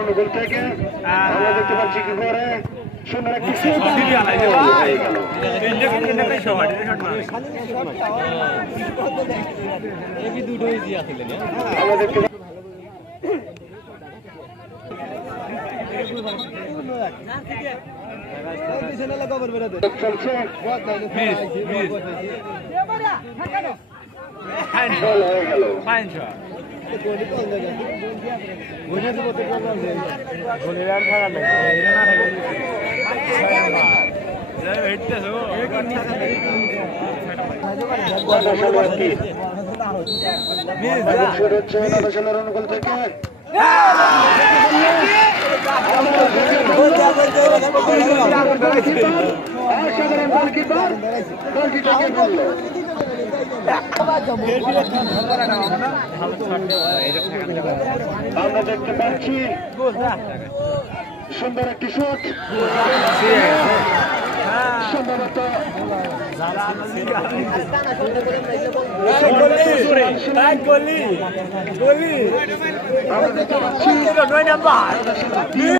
অনুকূল থেকে আমরা দেখতে পাচ্ছি কি করে সুন্দর একটি অনুকূল থেকে আমরা দেখতে পাচ্ছি সুন্দর একটি শট সম্ভবত আমরা দেখতে পাচ্ছি